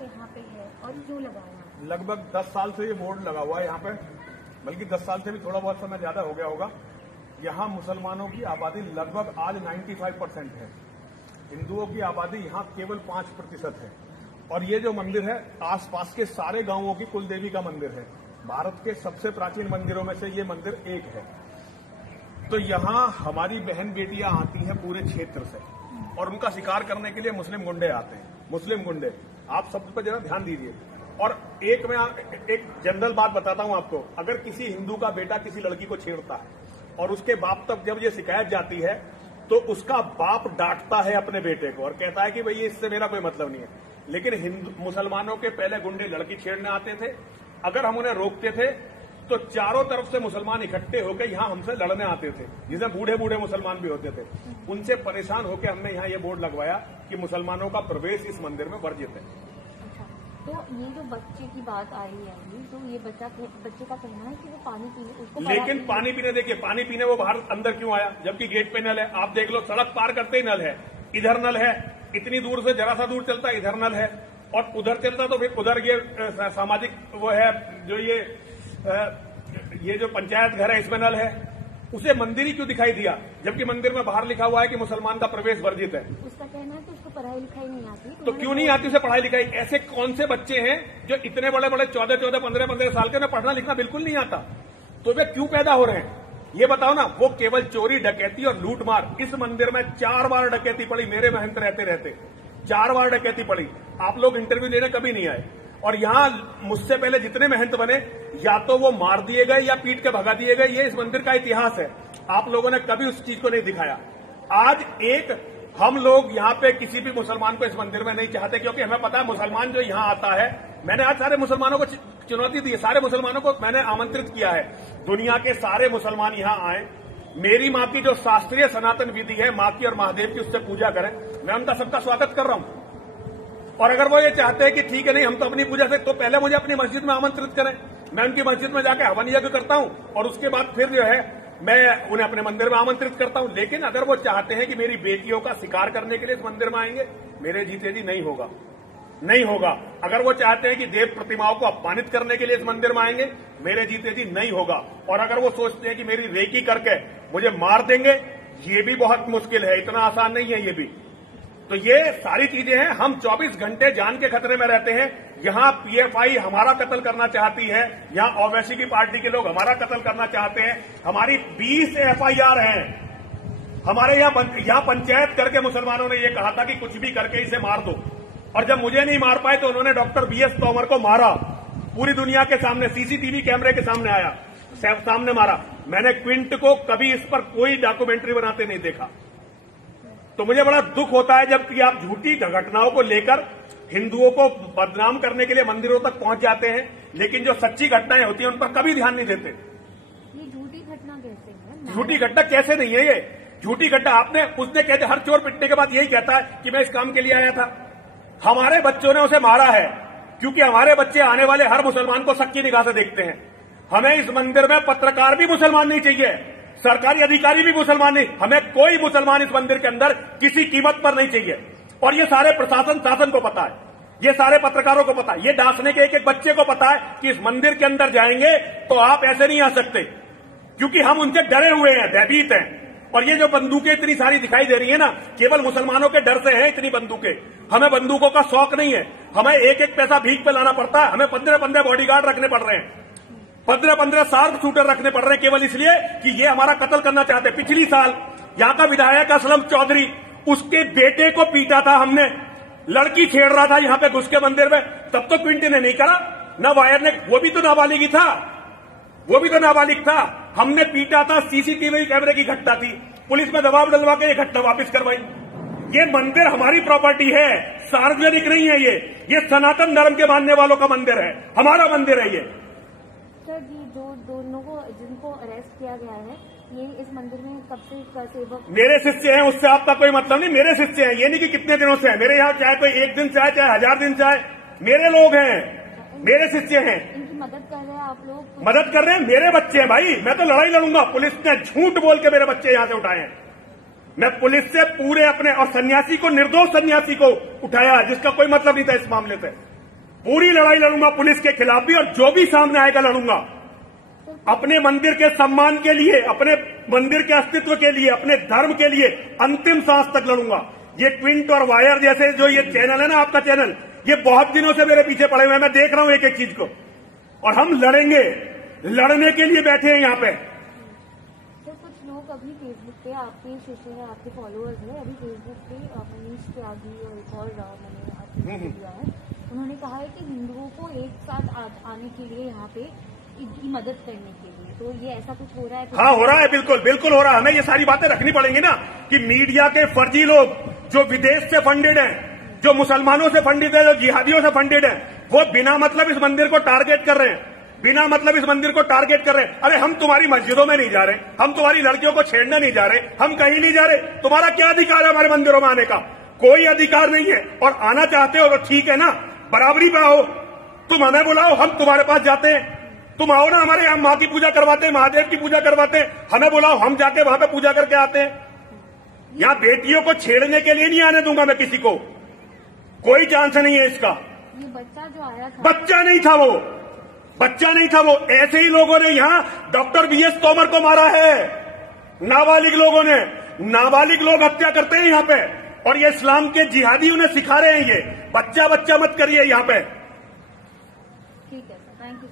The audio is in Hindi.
से यहाँ पे है और क्यों लगाया? लगभग 10 साल से ये बोर्ड लगा हुआ है यहाँ पे, बल्कि 10 साल से भी थोड़ा बहुत समय ज्यादा हो गया होगा। यहाँ मुसलमानों की आबादी लगभग आज 95% है, हिंदुओं की आबादी यहाँ केवल 5% है। और ये जो मंदिर है आसपास के सारे गांवों की कुलदेवी का मंदिर है। भारत के सबसे प्राचीन मंदिरों में से ये मंदिर एक है। तो यहाँ हमारी बहन बेटियां आती हैं पूरे क्षेत्र से और उनका शिकार करने के लिए मुस्लिम गुंडे आते हैं। मुस्लिम गुंडे, आप सब पर जरा ध्यान दीजिए। और मैं एक जनरल बात बताता हूं आपको, अगर किसी हिंदू का बेटा किसी लड़की को छेड़ता है और उसके बाप तक जब ये शिकायत जाती है तो उसका बाप डांटता है अपने बेटे को और कहता है कि भाई इससे मेरा कोई मतलब नहीं है। लेकिन मुसलमानों के पहले गुंडे लड़की छेड़ने आते थे, अगर हम उन्हें रोकते थे तो चारों तरफ से मुसलमान इकट्ठे होकर यहाँ हमसे लड़ने आते थे, जिसमें बूढ़े बूढ़े मुसलमान भी होते थे। उनसे परेशान होकर हमने यहाँ ये बोर्ड लगवाया कि मुसलमानों का प्रवेश इस मंदिर में वर्जित है। अच्छा, तो ये जो बच्चे की बात आ रही है, तो ये बच्चे का कहना है कि वो पानी पीने उसको, लेकिन पानी पीने, देखिए पानी पीने वो बाहर अंदर क्यों आया जबकि गेट पे नल है? आप देख लो, सड़क पार करते ही नल है, इधर नल है, इतनी दूर से जरा सा दूर चलता इधर नल है, और उधर चलता तो फिर उधर ये सामाजिक वो है जो ये जो पंचायत घर है इसमें नल है। उसे मंदिर ही क्यों दिखाई दिया जबकि मंदिर में बाहर लिखा हुआ है कि मुसलमान का प्रवेश वर्जित है? उसका कहना है कि उसको पढ़ाई लिखाई नहीं आती। तो क्यों नहीं आती उसे पढ़ाई लिखाई? ऐसे कौन से बच्चे हैं जो इतने बड़े बड़े 14, 15 साल के, उन्हें पढ़ना लिखना बिल्कुल नहीं आता? तो वे क्यों पैदा हो रहे हैं ये बताओ ना। वो केवल चोरी, डकैती और लूटमार। इस मंदिर में 4 बार डकैती पड़ी मेरे महंत रहते 4 बार डकैती पड़ी। आप लोग इंटरव्यू देने कभी नहीं आए। और यहाँ मुझसे पहले जितने महंत बने या तो वो मार दिए गए या पीट के भगा दिए गए। ये इस मंदिर का इतिहास है, आप लोगों ने कभी उस चीज को नहीं दिखाया। आज हम लोग यहाँ पे किसी भी मुसलमान को इस मंदिर में नहीं चाहते, क्योंकि हमें पता है मुसलमान जो यहाँ आता है, मैंने आज सारे मुसलमानों को चुनौती दी है, सारे मुसलमानों को मैंने आमंत्रित किया है, दुनिया के सारे मुसलमान यहाँ आए, मेरी माँ की जो शास्त्रीय सनातन विधि है, माँ की और महादेव की, उससे पूजा करें। मैं उनका सबका स्वागत कर रहा हूँ। और अगर वो ये चाहते हैं कि ठीक है नहीं हम तो अपनी पूजा से, तो पहले मुझे अपनी मस्जिद में आमंत्रित करें, मैं उनकी मस्जिद में जाकर हवन यज्ञ करता हूं और उसके बाद फिर जो है मैं उन्हें अपने मंदिर में आमंत्रित करता हूं। लेकिन अगर वो चाहते हैं कि मेरी बेटियों का शिकार करने के लिए इस मंदिर में आएंगे, मेरे जीते जी नहीं होगा, नहीं होगा। अगर वो चाहते हैं कि देव प्रतिमाओं को अपमानित करने के लिए इस मंदिर में आएंगे, मेरे जीते जी नहीं होगा। और अगर वो सोचते हैं कि मेरी रेकी करके मुझे मार देंगे, ये भी बहुत मुश्किल है, इतना आसान नहीं है ये भी। तो ये सारी चीजें हैं। हम 24 घंटे जान के खतरे में रहते हैं। यहाँ पीएफआई हमारा कत्ल करना चाहती है, यहाँ ओवैसी की पार्टी के लोग हमारा कत्ल करना चाहते हैं। हमारी 20 एफआईआर हैं। हमारे यहाँ पंचायत करके मुसलमानों ने ये कहा था कि कुछ भी करके इसे मार दो, और जब मुझे नहीं मार पाए तो उन्होंने डॉक्टर बीएस तोमर को मारा, पूरी दुनिया के सामने, सीसीटीवी कैमरे के सामने आया, सामने मारा। मैंने क्विंट को कभी इस पर कोई डॉक्यूमेंट्री बनाते नहीं देखा। तो मुझे बड़ा दुख होता है जबकि आप झूठी घटनाओं को लेकर हिंदुओं को बदनाम करने के लिए मंदिरों तक पहुंच जाते हैं, लेकिन जो सच्ची घटनाएं होती हैं उन पर कभी ध्यान नहीं देते। ये झूठी घटना कैसे है? झूठी घटना कैसे नहीं है ये? झूठी घटना उसने कहते, हर चोर पिटने के बाद यही कहता है कि मैं इस काम के लिए आया था। हमारे बच्चों ने उसे मारा है, क्योंकि हमारे बच्चे आने वाले हर मुसलमान को सच्ची निगाह से देखते हैं। हमें इस मंदिर में पत्रकार भी मुसलमान नहीं चाहिए, सरकारी अधिकारी भी मुसलमान नहीं, हमें कोई मुसलमान इस मंदिर के अंदर किसी कीमत पर नहीं चाहिए। और ये सारे प्रशासन शासन को पता है, ये सारे पत्रकारों को पता है, ये डांसने के एक बच्चे को पता है कि इस मंदिर के अंदर जाएंगे तो आप ऐसे नहीं आ सकते, क्योंकि हम उनसे डरे हुए हैं, भयभीत हैं। और ये जो बंदूकें इतनी सारी दिखाई दे रही है ना, केवल मुसलमानों के डर से है इतनी बंदूकें। हमें बंदूकों का शौक नहीं है, हमें एक एक पैसा भीख पे लाना पड़ता है, हमें 15-15 बॉडीगार्ड रखने पड़ रहे हैं, 15-15 शार्प शूटर रखने पड़ रहे हैं, केवल इसलिए कि ये हमारा कत्ल करना चाहते हैं। पिछली साल यहाँ का विधायक असलम चौधरी, उसके बेटे को पीटा था हमने, लड़की छेड़ रहा था यहाँ पे घुस के मंदिर में, तब तो क्विंट ने नहीं करा, न वायर ने, वो भी तो नाबालिग ही था, वो भी तो नाबालिग था, हमने पीटा था। सीसीटीवी कैमरे की घटना थी, पुलिस में दबाव डलवा के ये घटना वापस करवाई। ये मंदिर हमारी प्रॉपर्टी है, सार्वजनिक नहीं है ये सनातन धर्म के मानने वालों का मंदिर है, हमारा मंदिर है ये। सर जी, जो दोनों को जिनको अरेस्ट किया गया है, ये इस मंदिर में कब से सेवक? मेरे शिष्य हैं, उससे आपका कोई मतलब नहीं, मेरे शिष्य हैं। ये नहीं कि कितने दिनों से है मेरे यहाँ, चाहे कोई 1 दिन से आए, चाहे 1000 दिन से आए, मेरे लोग हैं, मेरे शिष्य हैं। इनकी मदद कर रहे हैं आप लोग? मदद कर रहे हैं, मेरे बच्चे हैं भाई, मैं तो लड़ाई लड़ूंगा। पुलिस ने झूठ बोल के मेरे बच्चे यहाँ से उठाए हैं, मैं पुलिस से पूरे अपने, और सन्यासी को, निर्दोष सन्यासी को उठाया जिसका कोई मतलब नहीं था इस मामले से। पूरी लड़ाई लड़ूंगा पुलिस के खिलाफ भी, और जो भी सामने आएगा लड़ूंगा। अपने मंदिर के सम्मान के लिए, अपने मंदिर के अस्तित्व के लिए, अपने धर्म के लिए अंतिम सांस तक लड़ूंगा। ये ट्विंट और वायर जैसे जो ये चैनल है ना, आपका चैनल, ये बहुत दिनों से मेरे पीछे पड़े हुए हैं। मैं देख रहा हूं एक एक चीज को, और हम लड़ेंगे, लड़ने के लिए बैठे हैं यहां पे। तो कुछ लोग अभी फेसबुक पे, आपके शिष्य हैं, आपके फॉलोअर्स हैं, अभी फेसबुक पे मनीष त्यागी और एक और मैंने आपको दिया है, उन्होंने कहा है कि हिंदुओं को एक साथ आने के लिए यहाँ पे इनकी मदद करने के लिए, तो ये ऐसा कुछ हो रहा है? हाँ, हो रहा है, बिल्कुल बिल्कुल हो रहा है। हमें ये सारी बातें रखनी पड़ेंगी ना, कि मीडिया के फर्जी लोग जो विदेश से फंडेड हैं, जो मुसलमानों से फंडित है, जो जिहादियों से फंडेड है, वो बिना मतलब इस मंदिर को टारगेट कर रहे हैं, बिना मतलब इस मंदिर को टारगेट कर रहे हैं। अरे हम तुम्हारी मस्जिदों में नहीं जा रहे, हम तुम्हारी लड़कियों को छेड़ने नहीं जा रहे, हम कहीं नहीं जा रहे। तुम्हारा क्या अधिकार है हमारे मंदिरों में आने का? कोई अधिकार नहीं है। और आना चाहते हो तो ठीक है ना, बराबरी पे आओ, तुम हमें बुलाओ, हम तुम्हारे पास जाते हैं। तुम आओ ना, हमारे यहाँ माँ की पूजा करवाते हैं, महादेव की पूजा करवाते हैं, हमें बुलाओ, हम जाके वहां पे पूजा करके आते हैं। यहाँ बेटियों को छेड़ने के लिए नहीं आने दूंगा मैं किसी को, कोई चांस नहीं है इसका। ये बच्चा जो आया था, बच्चा नहीं था वो, बच्चा नहीं था वो। ऐसे ही लोगों ने यहाँ डॉक्टर बीएस तोमर को मारा है, नाबालिग लोगों ने। नाबालिग लोग हत्या करते हैं यहाँ पे, और ये इस्लाम के जिहादी उन्हें सिखा रहे हैं। ये बच्चा बच्चा मत करिए यहाँ पे। ठीक है सर, थैंक यू।